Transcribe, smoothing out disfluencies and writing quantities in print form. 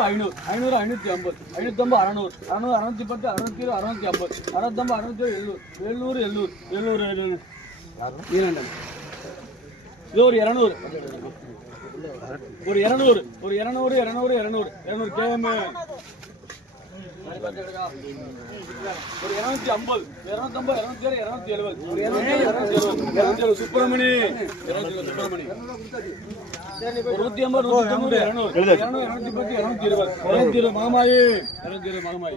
500 500 550 550 600 600 610 620 650 650 660 700 700 700 இது ஒரு 200 ஒரு 200 ஒரு 200 200 200 200 கேம் ஒரு 250 250 270 270 சுப்பிரமணி 270 சுப்பிரமணி 150 190 200 210 220 220 மகமாயி 220 மகமாயி